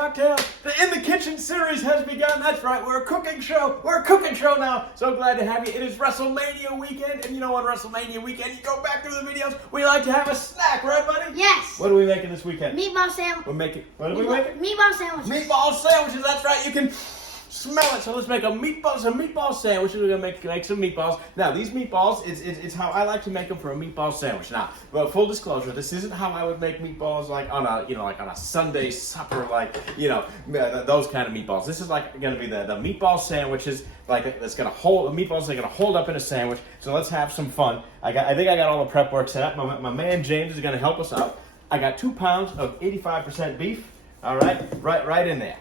cocktail. The In the Kitchen series has begun. That's right, we're a cooking show. We're a cooking show now. So glad to have you. It is WrestleMania weekend, and you know what, WrestleMania weekend, you go back through the videos, we like to have a snack, right, buddy? Yes. What are we making this weekend? Meatball sandwich. We're making, what are we making? Meatball sandwiches. Meatball sandwiches, that's right. You can smell it. So let's make some meatball sandwiches. We're gonna make some meatballs. Now these meatballs, it's how I like to make them for a meatball sandwich. Now, well, full disclosure, this isn't how I would make meatballs like on a like on a Sunday supper, like those kind of meatballs. This is like gonna be the meatball sandwiches, like that's gonna hold the meatballs. They're gonna hold up in a sandwich. So let's have some fun. I think I got all the prep work set up. My man James is gonna help us out. I got 2 pounds of 85% beef. All right in there.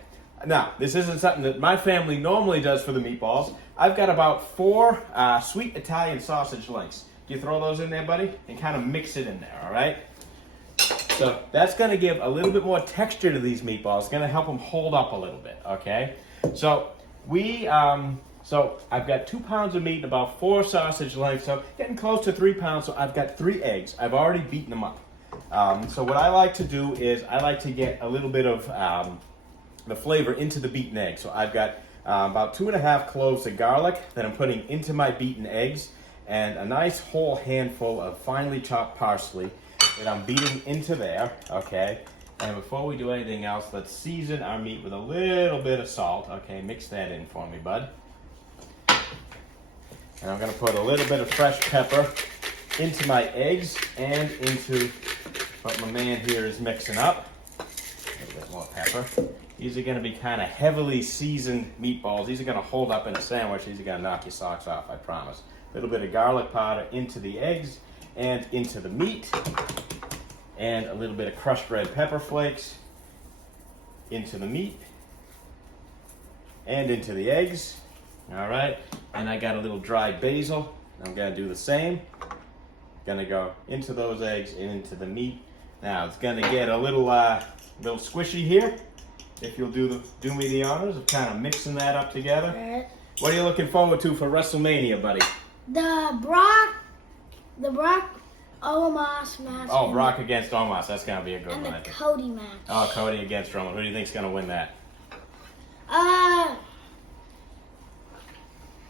Now, this isn't something that my family normally does for the meatballs. I've got about 4 sweet Italian sausage links. Do you throw those in there, buddy? And kind of mix it in there, all right? So that's going to give a little bit more texture to these meatballs. It's going to help them hold up a little bit, okay? So I've got 2 pounds of meat and about 4 sausage links, so getting close to 3 pounds. So I've got 3 eggs. I've already beaten them up. So what I like to do is I like to get a little bit of the flavor into the beaten egg. So I've got about 2½ cloves of garlic that I'm putting into my beaten eggs, and a nice whole handful of finely chopped parsley that I'm beating into there, okay? And before we do anything else, let's season our meat with a little bit of salt. Okay, mix that in for me, bud. And I'm gonna put a little bit of fresh pepper into my eggs and into what my man here is mixing up. A little bit more pepper. These are going to be kind of heavily seasoned meatballs. These are going to hold up in a sandwich. These are going to knock your socks off, I promise. A little bit of garlic powder into the eggs and into the meat. And a little bit of crushed red pepper flakes into the meat and into the eggs. All right. And I got a little dried basil. I'm going to do the same. Going to go into those eggs and into the meat. Now it's going to get a little squishy here. If you'll do me the honors of kind of mixing that up together. Right. What are you looking forward to for WrestleMania, buddy? The Brock Omos match. Oh, Brock against Omos. That's going to be a good and one, the I think. Cody match. Oh, Cody against Roman. Who do you think's going to win that?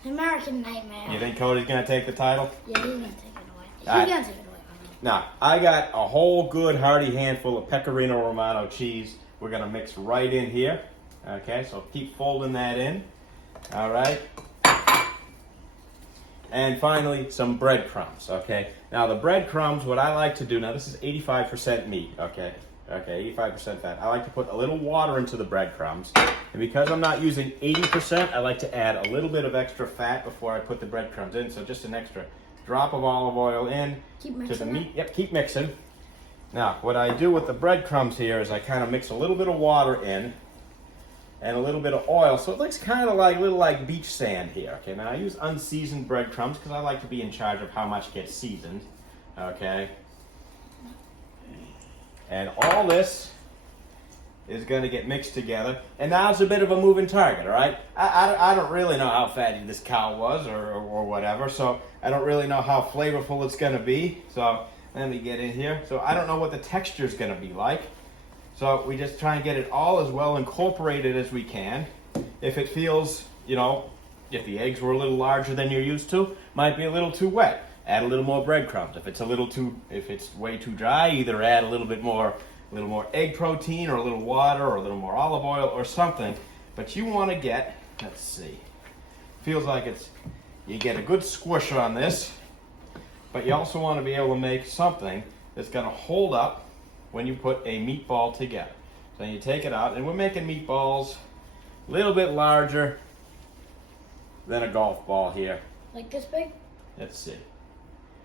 American Nightmare. You think Cody's going to take the title? Yeah, he's going to take it away. He's All right. going to take it away from him. Now, I got a whole good hearty handful of Pecorino Romano cheese. We're going to mix right in here. Okay, so keep folding that in. All right. And finally, some breadcrumbs. Okay. Now, the breadcrumbs, what I like to do, now this is 85% meat. Okay. Okay, 85% fat. I like to put a little water into the breadcrumbs. And because I'm not using 80%, I like to add a little bit of extra fat before I put the breadcrumbs in. So just an extra drop of olive oil in to the meat. Yep, keep mixing. Now, what I do with the breadcrumbs here is I kind of mix a little bit of water in and a little bit of oil, so it looks kind of like a little like beach sand here. Okay, now I use unseasoned breadcrumbs because I like to be in charge of how much gets seasoned. Okay, and all this is going to get mixed together, and now it's a bit of a moving target. All right, I don't really know how fatty this cow was or whatever, so I don't really know how flavorful it's going to be. So let me get in here. So I don't know what the texture is going to be like. So we just try and get it all as well incorporated as we can. If it feels, if the eggs were a little larger than you're used to, might be a little too wet. Add a little more breadcrumbs. If it's way too dry, either add a little more egg protein or a little water or a little more olive oil or something. But you want to get, let's see, feels like you get a good squish on this. But you also want to be able to make something that's going to hold up when you put a meatball together. So you take it out, and we're making meatballs a little bit larger than a golf ball here. Like this big? Let's see.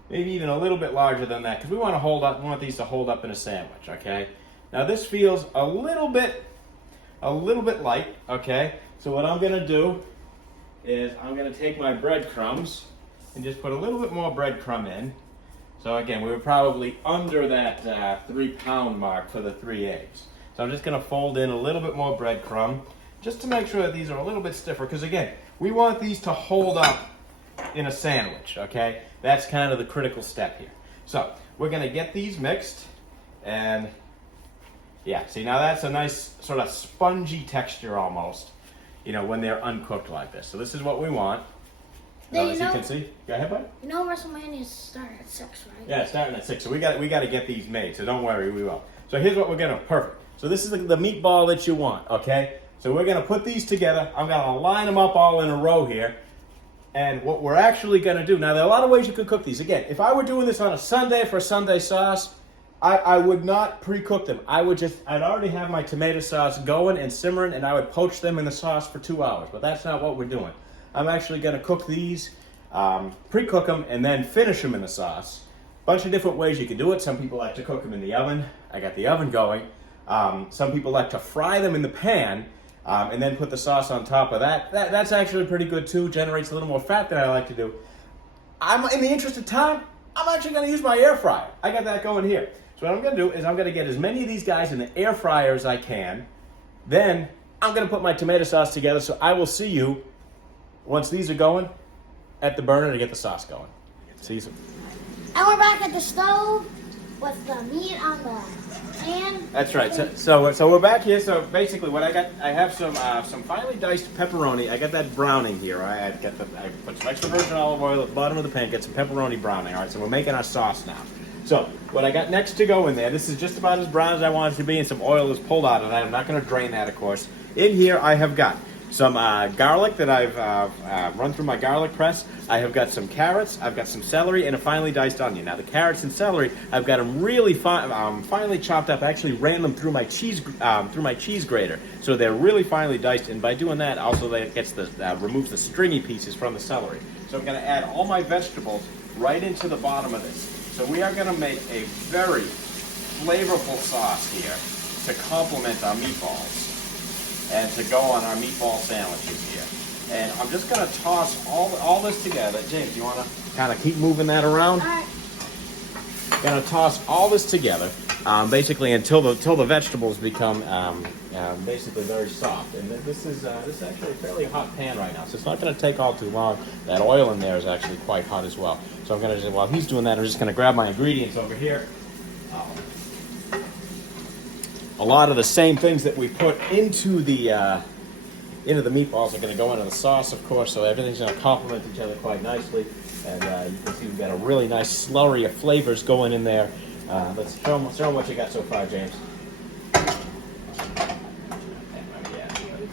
Maybe even a little bit larger than that, because we want these to hold up in a sandwich, okay? Now this feels a little bit light, okay? So what I'm going to do is I'm going to take my breadcrumbs and just put a little bit more breadcrumb in. So again, we were probably under that 3 pound mark for the 3 eggs. So I'm just going to fold in a little bit more breadcrumb just to make sure that these are a little bit stiffer. Because again, we want these to hold up in a sandwich, okay? That's kind of the critical step here. So we're going to get these mixed, and Yeah, see, now that's a nice sort of spongy texture almost, you know, when they're uncooked like this. So this is what we want. Then As you can see. Go ahead, bud. You know WrestleMania is starting at 6, right? Yeah, it's starting at 6. So we got to get these made. So don't worry, we will. So here's what we're gonna. Perfect. So this is the meatball that you want. Okay. So we're gonna put these together. I'm gonna line them up all in a row here. And what we're actually gonna do now, there are a lot of ways you could cook these. Again, if I were doing this on a Sunday for a Sunday sauce, I would not pre-cook them. I'd already have my tomato sauce going and simmering, and I would poach them in the sauce for 2 hours. But that's not what we're doing. I'm actually going to cook these, pre-cook them, and then finish them in the sauce. Bunch of different ways you can do it. Some people like to cook them in the oven. I got the oven going. Some people like to fry them in the pan, and then put the sauce on top of that. That's actually pretty good too. Generates a little more fat than I like to do. In the interest of time, I'm actually going to use my air fryer. I got that going here. So what I'm going to do is I'm going to get as many of these guys in the air fryer as I can. Then I'm going to put my tomato sauce together. So I will see you once these are going at the burner to get the sauce going. See you soon. And we're back at the stove with the meat on the pan. That's right. So we're back here. So basically, what I have some finely diced pepperoni. I got that browning here. I put some extra virgin olive oil at the bottom of the pan. Get some pepperoni browning. All right. So we're making our sauce now. So what I got next to go in there, this is just about as brown as I want it to be, and some oil is pulled out of that. I'm not going to drain that, of course. In here, I have got some garlic that I've run through my garlic press. I have got some carrots. I've got some celery and a finely diced onion. Now, the carrots and celery, I've got them really finely chopped up. I actually ran them through my cheese grater, so they're really finely diced. And by doing that, also that gets removes the stringy pieces from the celery. So I'm going to add all my vegetables right into the bottom of this. So we are going to make a very flavorful sauce here to complement our meatballs and to go on our meatball sandwiches here. And I'm just going to toss all this together. James, you want to kind of keep moving that around? All right. Going to toss all this together, basically until the vegetables become basically very soft. And this is actually a fairly hot pan right now, so it's not going to take all too long. That oil in there is actually quite hot as well. So I'm going to, while he's doing that, I'm just going to grab my ingredients over here. A lot of the same things that we put into the meatballs are going to go into the sauce, of course, so everything's going to complement each other quite nicely. And you can see we've got a really nice slurry of flavors going in there. Let's show them what you got so far, James. Yeah,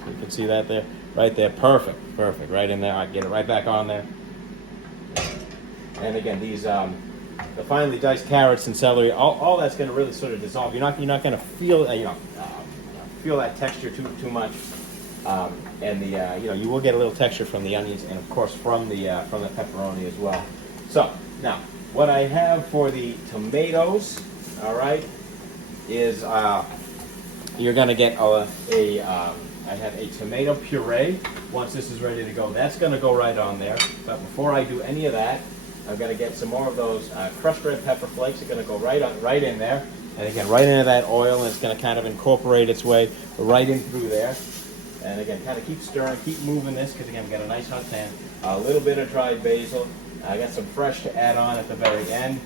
you can see that there, right there, perfect, right in there. I get it right back on there. And again, these the finely diced carrots and celery, all that's going to really sort of dissolve. You're not going to feel feel that texture too much. And you will get a little texture from the onions and of course from the pepperoni as well. So now what I have for the tomatoes, all right, is you're going to get I have a tomato puree. Once this is ready to go, that's going to go right on there. But before I do any of that, I'm going to get some more of those crushed red pepper flakes. They're going to go right in there, and again right into that oil, and it's going to kind of incorporate its way right in through there. And again, kind of keep stirring, keep moving this, because again, we've got a nice hot pan. A little bit of dried basil. I got some fresh to add on at the very end.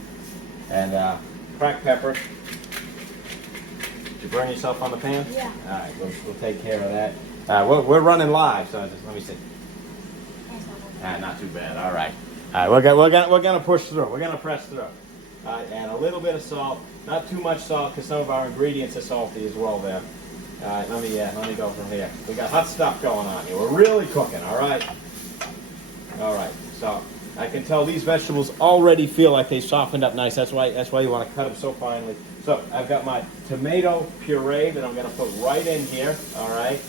And cracked pepper. Did you burn yourself on the pan? Yeah. All right, we'll take care of that. We're running live, so just let me see. Not too bad. All right. All right, we're gonna push through. We're gonna press through. And a little bit of salt, not too much salt, because some of our ingredients are salty as well there. All right, let me go from here. We got hot stuff going on here. We're really cooking, all right? All right, so I can tell these vegetables already feel like they softened up nice. That's why you want to cut them so finely. So I've got my tomato puree that I'm going to put right in here, all right?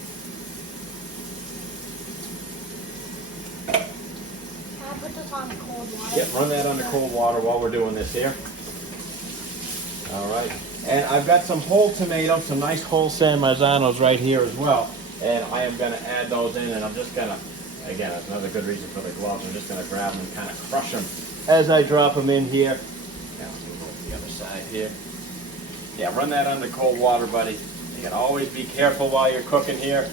Can I put this on cold water? Yep, run that under cold water while we're doing this here. All right. And I've got some whole tomatoes, some nice whole San Marzanos right here as well. And I am going to add those in, and I'm just going to, again, that's another good reason for the gloves. I'm just going to grab them and kind of crush them as I drop them in here. Now, let's move over to the other side here. Yeah, run that under cold water, buddy. You can always be careful while you're cooking here.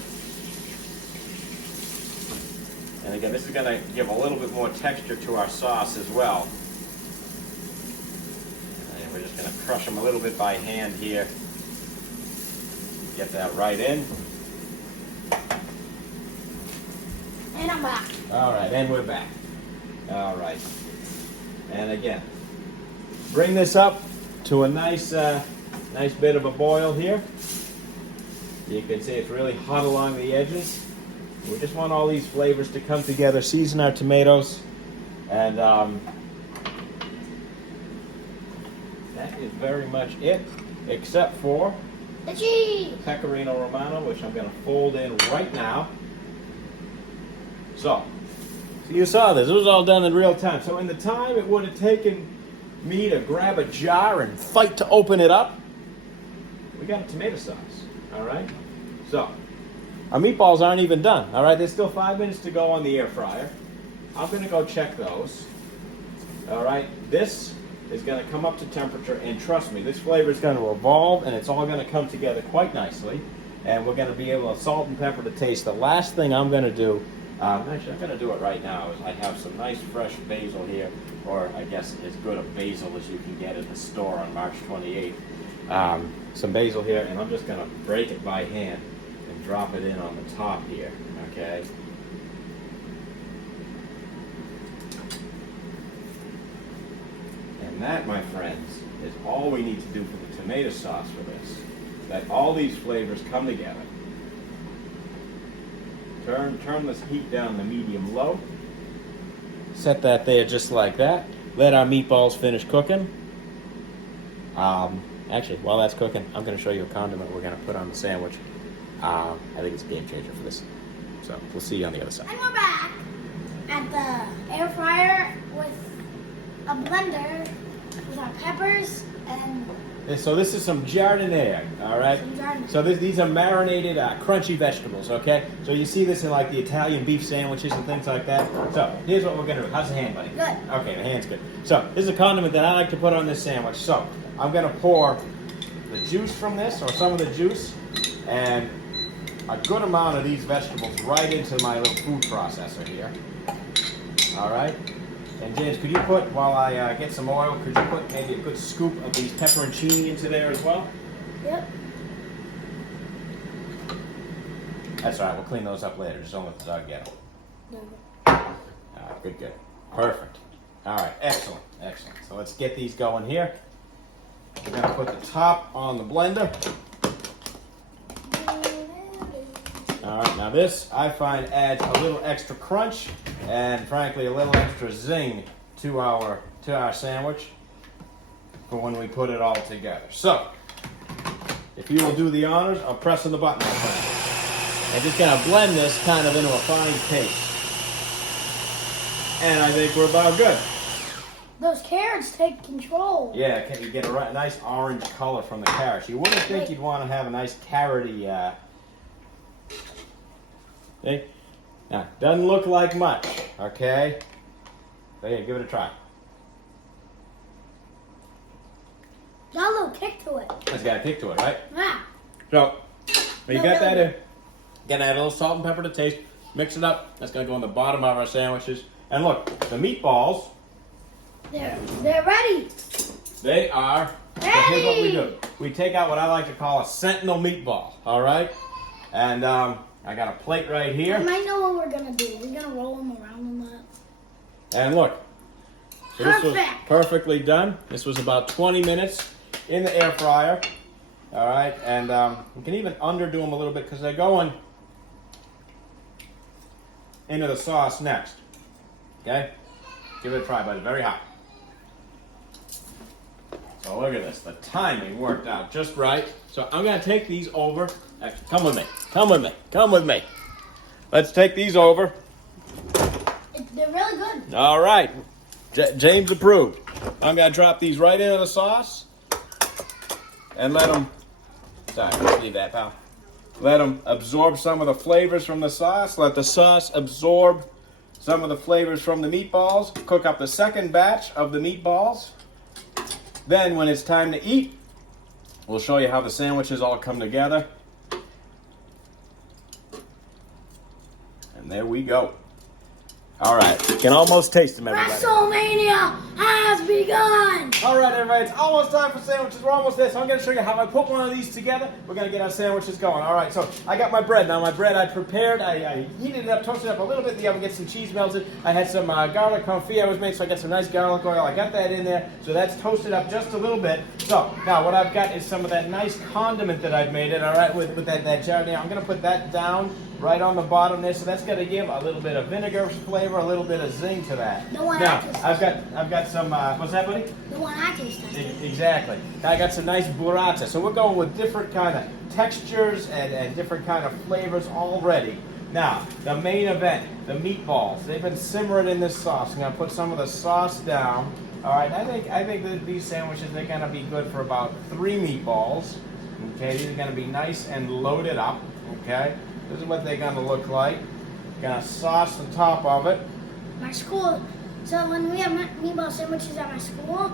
And again, this is going to give a little bit more texture to our sauce as well. We're just going to crush them a little bit by hand here. Get that right in. And I'm back. All right, and we're back. All right. And again, bring this up to a nice bit of a boil here. You can see it's really hot along the edges. We just want all these flavors to come together. Season our tomatoes, and that is very much it, except for The cheese. Pecorino Romano, which I'm going to fold in right now. So you saw this. It was all done in real time. So in the time it would have taken me to grab a jar and fight to open it up, we got a tomato sauce. All right. So our meatballs aren't even done. All right. There's still 5 minutes to go on the air fryer. I'm going to go check those. All right. This is going to come up to temperature, and trust me, this flavor is going to evolve, and it's all going to come together quite nicely. And we're going to be able to salt and pepper to taste. The last thing I'm going to do, actually I'm going to do it right now, is I have some nice fresh basil here, or I guess as good a basil as you can get at the store on March 28th. Some basil here, and I'm just going to break it by hand and drop it in on the top here, okay? And that, my friends, is all we need to do for the tomato sauce for this. Let all these flavors come together. Turn this heat down to medium-low. Set that there just like that. Let our meatballs finish cooking. Actually, while that's cooking, I'm going to show you a condiment we're going to put on the sandwich. I think it's a game changer for this. So we'll see you on the other side. And we're back at the air fryer with a blender with our peppers and So this is some giardiniera, all right? some giardiniera. So these are marinated, crunchy vegetables, okay? So you see this in like the Italian beef sandwiches and things like that. So here's what we're gonna do. How's the hand, buddy? Good. Okay, the hand's good. So this is a condiment that I like to put on this sandwich. So I'm gonna pour the juice from this, or some of the juice, and a good amount of these vegetables right into my little food processor here. All right? And James, could you put, while I get some oil, could you put maybe a good scoop of these pepperoncini into there as well? Yep. That's all right. We'll clean those up later. Just don't let the dog get them. No. All right, good, good. Perfect. All right, excellent, excellent. So let's get these going here. We're going to put the top on the blender. All right, now this, I find, adds a little extra crunch and, frankly, a little extra zing to our sandwich for when we put it all together. So, if you will do the honors of pressing the button, my friend. And just kind of blend this kind of into a fine paste. And I think we're about good. Those carrots take control. Yeah, you get a nice orange color from the carrots. You wouldn't think you'd want to have a nice carroty, see? Now, doesn't look like much, okay? So yeah, give it a try. Got a little kick to it. It's got a kick to it, right? Yeah. So, when you No, got that really. in, gonna add a little salt and pepper to taste. Mix it up. That's gonna go on the bottom of our sandwiches. And look, the meatballs, They're ready. they are. So here's what we do. We take out what I like to call a sentinel meatball, all right? And I got a plate right I here. might know what we're gonna do. We're gonna roll them around in that. And look, so this was Perfect. perfectly done. This was about 20 minutes in the air fryer. All right, and we can even underdo them a little bit because they're going into the sauce next. Okay, give it a try, buddy. Very hot. So look at this. The timing worked out just right. So I'm gonna take these over. Actually, come with me. Come with me. Come with me. Let's take these over. They're really good. All right. James approved. I'm going to drop these right into the sauce and let them, sorry, let's leave that, pal. Let them absorb some of the flavors from the sauce. Let the sauce absorb some of the flavors from the meatballs. Cook up the second batch of the meatballs. Then when it's time to eat, we'll show you how the sandwiches all come together. And there we go. All right, you can almost taste them, everybody. WrestleMania has has begun. All right, everybody, it's almost time for sandwiches. We're almost there, so I'm going to show you how I put one of these together. We're going to get our sandwiches going. All right, so I got my bread. Now, my bread I prepared. I heated it up, toasted it up a little bit in the oven, get some cheese melted. I had some garlic confit I was made, so I got some nice garlic oil. I got that in there, so that's toasted up just a little bit. So now what I've got is some of that nice condiment that I've made it, all right, with that jardiniere. I'm going to put that down right on the bottom there, so that's going to give a little bit of vinegar flavor, a little bit of zing to that. The one now, I I've got some, what's that, buddy? The one I tasted. Exactly. Now I got some nice burrata. So we're going with different kind of textures and different kind of flavors already. Now, the main event, the meatballs. They've been simmering in this sauce. I'm going to put some of the sauce down. All right, I think that these sandwiches, they're going to be good for about 3 meatballs. Okay, these are going to be nice and loaded up. Okay, this is what they're going to look like. Going to sauce the top of it. My school, so when we have meatball sandwiches at my school,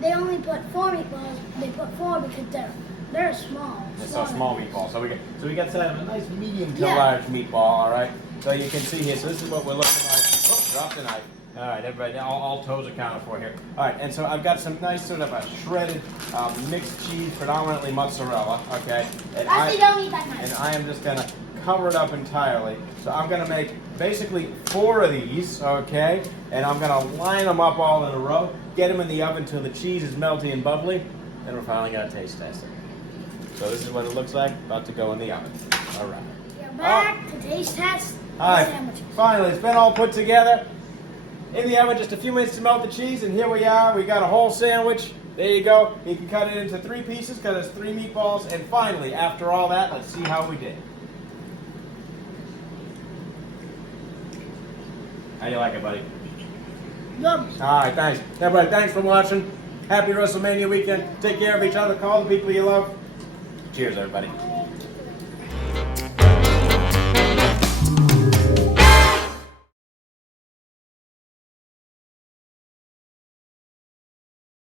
they only put 4 meatballs. They put 4 because they're small. It's a small meatball. So we got a nice medium to Yeah. large meatball, all right? So you can see here, so this is what we're looking like. Oh, dropped the knife. All right, everybody, all toes accounted for here. All right, and so I've got some nice sort of a shredded mixed cheese, predominantly mozzarella, okay? And Actually, don't eat that and knife. I am just gonna cover it up entirely. So I'm gonna make basically 4 of these, okay? And I'm gonna line them up all in a row, get them in the oven until the cheese is melty and bubbly, then we're finally gonna taste test it. So this is what it looks like, about to go in the oven. All right. We're back to taste test All right, sandwiches. finally, it's been all put together. In the oven, just a few minutes to melt the cheese, and here we are. We got a whole sandwich. There you go. You can cut it into 3 pieces because it's 3 meatballs. And finally, after all that, let's see how we did. How you like it, buddy? Good. All right, thanks. Everybody, thanks for watching. Happy WrestleMania weekend. Take care of each other. Call the people you love. Cheers, everybody.